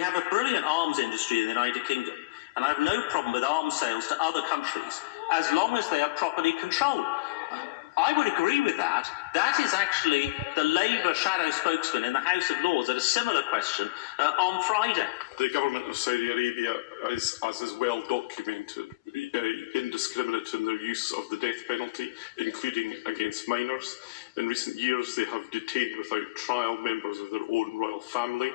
We have a brilliant arms industry in the United Kingdom, and I have no problem with arms sales to other countries, as long as they are properly controlled. I would agree with that. That is actually the Labour shadow spokesman in the House of Lords at a similar question on Friday. The government of Saudi Arabia is, as is well documented, indiscriminate in their use of the death penalty, including against minors. In recent years, they have detained without trial members of their own royal family.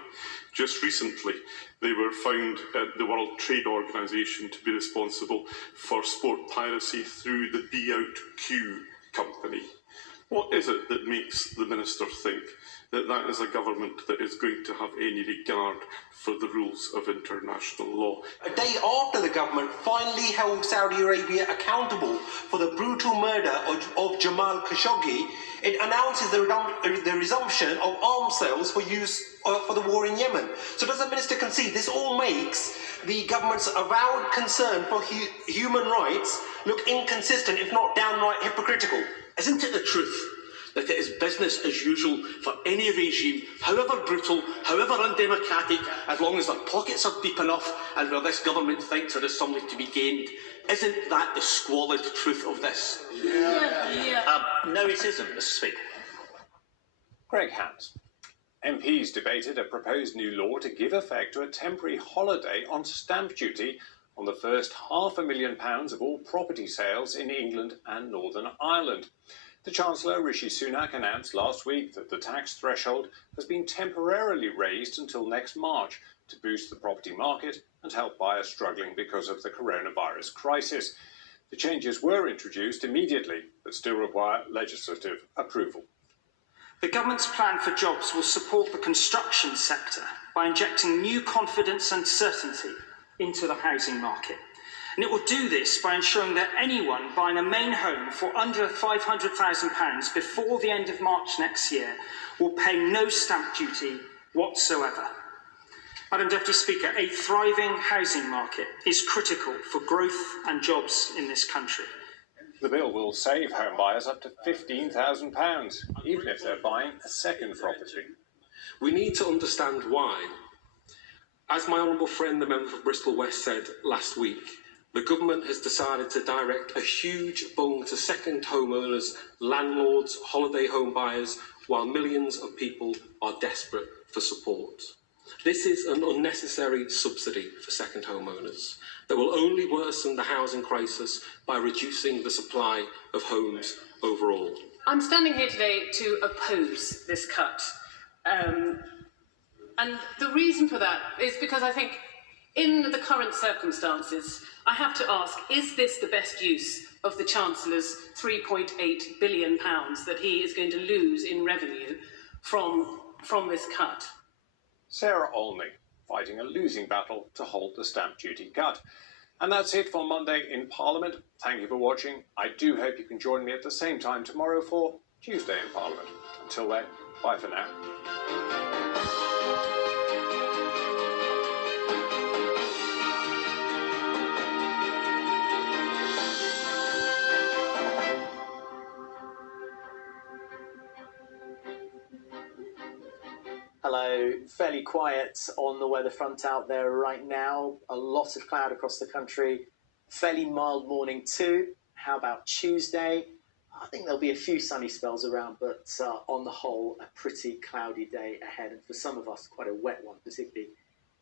Just recently, they were found at the World Trade Organization to be responsible for sport piracy through the Be Out Q company. What is it that makes the Minister think that that is a government that is going to have any regard for the rules of international law? A day after the government finally held Saudi Arabia accountable for the brutal murder of Jamal Khashoggi, it announces the resumption of arms sales for use for the war in Yemen. So does the Minister concede this all makes the government's avowed concern for human rights look inconsistent, if not downright hypocritical? Isn't it the truth that it is business as usual for any regime, however brutal, however undemocratic, as long as their pockets are deep enough and where this government thinks there is something to be gained? Isn't that the squalid truth of this? No, it isn't, Mr. Speaker. Greg Hunt. MPs debated a proposed new law to give effect to a temporary holiday on stamp duty on the first £500,000 of all property sales in England and Northern Ireland. The Chancellor, Rishi Sunak, announced last week that the tax threshold has been temporarily raised until next March to boost the property market and help buyers struggling because of the coronavirus crisis. The changes were introduced immediately, but still require legislative approval. The government's plan for jobs will support the construction sector by injecting new confidence and certainty into the housing market. And it will do this by ensuring that anyone buying a main home for under £500,000 before the end of March next year will pay no stamp duty whatsoever. Madam Deputy Speaker, a thriving housing market is critical for growth and jobs in this country. The bill will save home buyers up to £15,000, even if they're buying a second property. We need to understand why. As my honourable friend, the member for Bristol West, said last week, the government has decided to direct a huge bung to second homeowners, landlords, holiday home buyers, while millions of people are desperate for support. This is an unnecessary subsidy for second homeowners that will only worsen the housing crisis by reducing the supply of homes overall. I'm standing here today to oppose this cut. And the reason for that is because I think in the current circumstances, I have to ask, is this the best use of the Chancellor's £3.8 billion that he is going to lose in revenue from this cut? Sarah Olney, fighting a losing battle to hold the stamp duty cut. And that's it for Monday in Parliament. Thank you for watching. I do hope you can join me at the same time tomorrow for Tuesday in Parliament. Until then, bye for now. Hello, fairly quiet on the weather front out there right now. A lot of cloud across the country. Fairly mild morning too. How about Tuesday? I think there'll be a few sunny spells around, but on the whole, a pretty cloudy day ahead. And for some of us, quite a wet one, particularly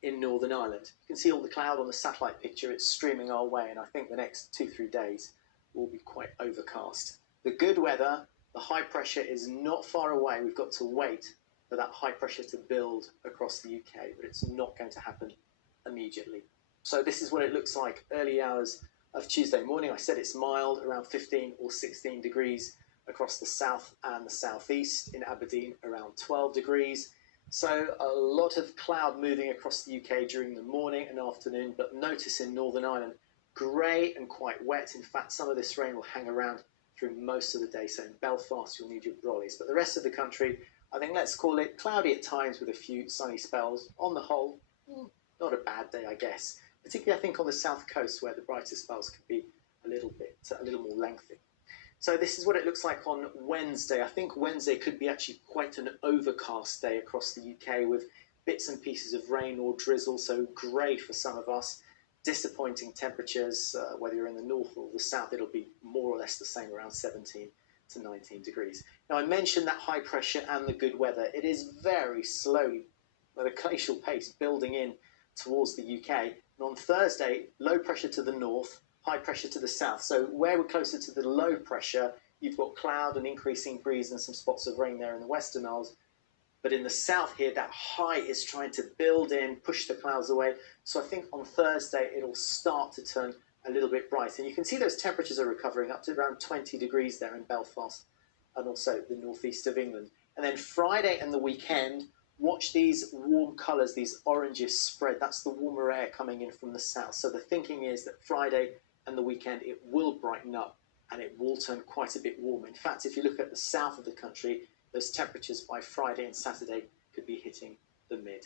in Northern Ireland. You can see all the cloud on the satellite picture. It's streaming our way, and I think the next 2-3 days will be quite overcast. The good weather, the high pressure is not far away. We've got to wait for that high pressure to build across the UK, but it's not going to happen immediately. So this is what it looks like early hours of Tuesday morning. I said it's mild, around 15 or 16 degrees across the south and the southeast. In Aberdeen, around 12 degrees. So a lot of cloud moving across the UK during the morning and afternoon, but notice in Northern Ireland, grey and quite wet. In fact, some of this rain will hang around through most of the day. So in Belfast, you'll need your brollies. But the rest of the country, I think let's call it cloudy at times with a few sunny spells. On the whole, not a bad day, I guess. Particularly, I think, on the south coast where the brighter spells could be a little more lengthy. So this is what it looks like on Wednesday. I think Wednesday could be actually quite an overcast day across the UK with bits and pieces of rain or drizzle, so grey for some of us. Disappointing temperatures, whether you're in the north or the south, it'll be more or less the same, around 17 to 19 degrees. Now, I mentioned that high pressure and the good weather. It is very slowly, at a glacial pace, building in towards the UK. And on Thursday, low pressure to the north, high pressure to the south. So where we're closer to the low pressure, you've got cloud and increasing breeze and some spots of rain there in the Western Isles. But in the south here, that high is trying to build in, push the clouds away. So I think on Thursday, it'll start to turn a little bit bright. And you can see those temperatures are recovering up to around 20 degrees there in Belfast and also the northeast of England. And then Friday and the weekend, watch these warm colours, these oranges spread. That's the warmer air coming in from the south. So the thinking is that Friday and the weekend, it will brighten up and it will turn quite a bit warmer. In fact, if you look at the south of the country, those temperatures by Friday and Saturday could be hitting the mid